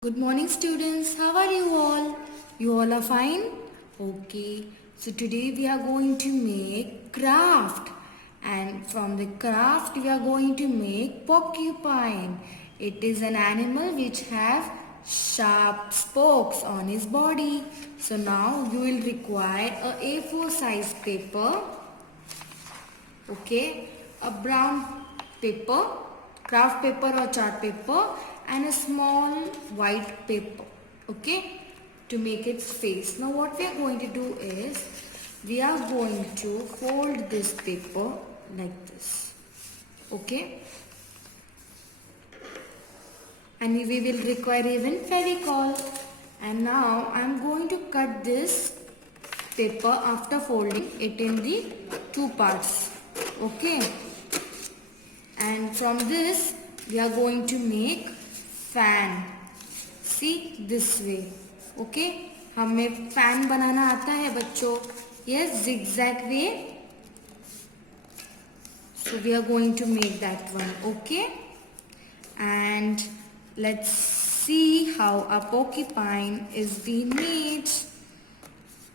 Good morning students, how are you all? You all are fine? Okay, so today we are going to make craft and from the craft we are going to make porcupine. It is an animal which have sharp spokes on his body. So now you will require a A4 size paper, okay, a brown paper, craft paper or chart paper and a small white paper, okay, to make its face. Now what we are going to do is we are going to fold this paper like this, okay, and we will require even Fevicol. And now I am going to cut this paper after folding it in the two parts, okay, and from this we are going to make fan. See this way, okay, हमें fan बनाना आता है बच्चों, yes, zigzag way. So we are going to make that one, okay, and let's see how a porcupine is being made.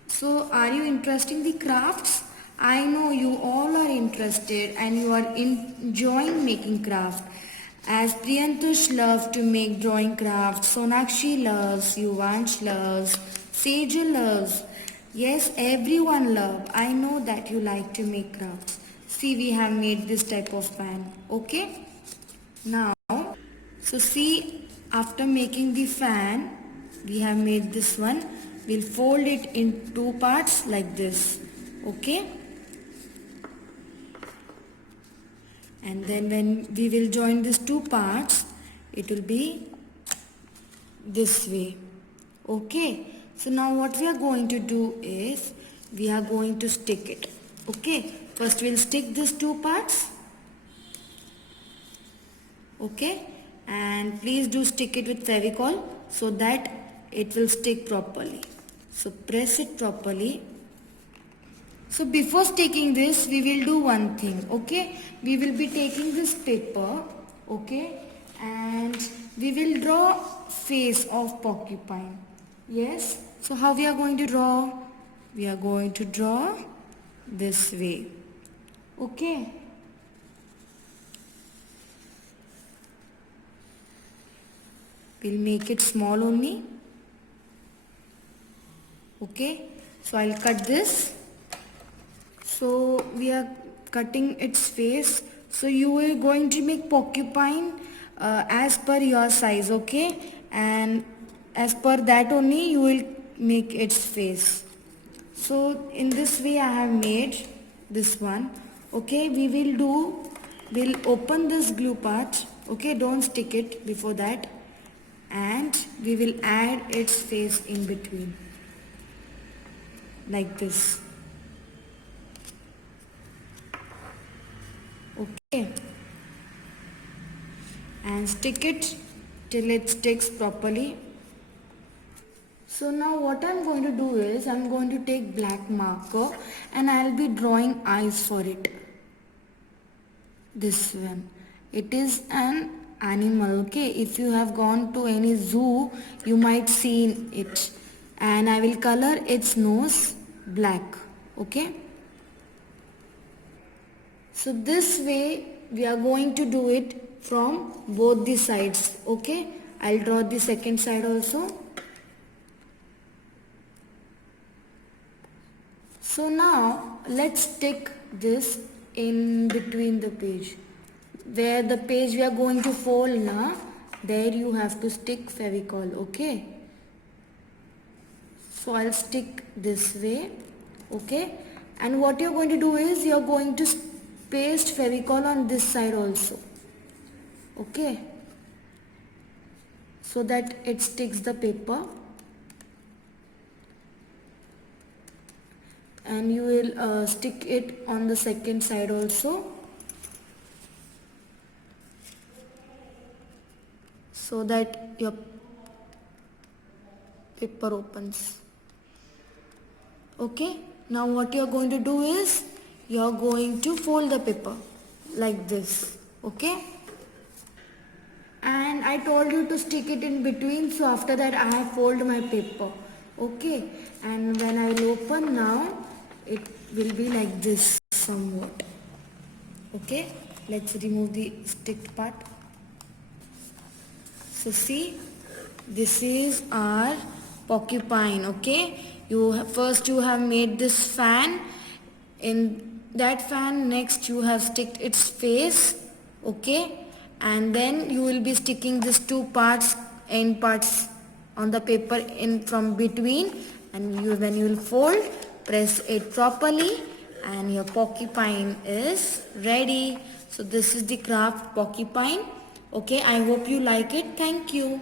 So are you interested in the crafts? I know you all are interested and you are enjoying making craft. As Priyantush loves to make drawing crafts, Sonakshi loves, Yuvansh loves, Sejal loves. Yes, everyone loves. I know that you like to make crafts. See, we have made this type of fan. Okay? Now, so see, after making the fan, we have made this one. We'll fold it in two parts like this. Okay? And then when we will join these two parts, it will be this way. Okay? So now what we are going to do is, we are going to stick it. Okay? First we'll stick these two parts. Okay? And please do stick it with Fevicol so that it will stick properly. So press it properly. So before sticking this, we will do one thing, okay? We will be taking this paper, okay? And we will draw face of porcupine. Yes? So how we are going to draw? We are going to draw this way. Okay? We'll make it small only. Okay? So I'll cut this. So we are cutting its face. So you are going to make porcupine as per your size, okay? And as per that only you will make its face. So in this way I have made this one. Okay, we'll open this glue part. Okay, don't stick it before that. And we will add its face in between. Like this. Okay, and stick it till it sticks properly. So now what I'm going to do is I'm going to take black marker and I'll be drawing eyes for it. This one, it is an animal, okay? If you have gone to any zoo you might see it, and I will color its nose black, okay? So this way we are going to do it from both the sides, okay? I'll draw the second side also. So now let's stick this in between the page. Where the page we are going to fold now, there you have to stick Fevicol, okay? So I'll stick this way, okay? And what you're going to do is you're going to paste Fevicol on this side also, okay, so that it sticks the paper, and you will stick it on the second side also, so that your paper opens. Okay, now what you're going to do is you're going to fold the paper like this, okay? and I told you to stick it in between, so after that I have fold my paper. Okay, and when I will open now, it will be like this somewhat. Okay, let's remove the sticked part. So see, this is our porcupine. Okay, first you have made this fan. In that fan, next you have sticked its face. Okay, and then you will be sticking these two parts, end parts on the paper in from between, and when you will fold, press it properly, and your porcupine is ready. So this is the craft porcupine. Okay, I hope you like it. Thank you.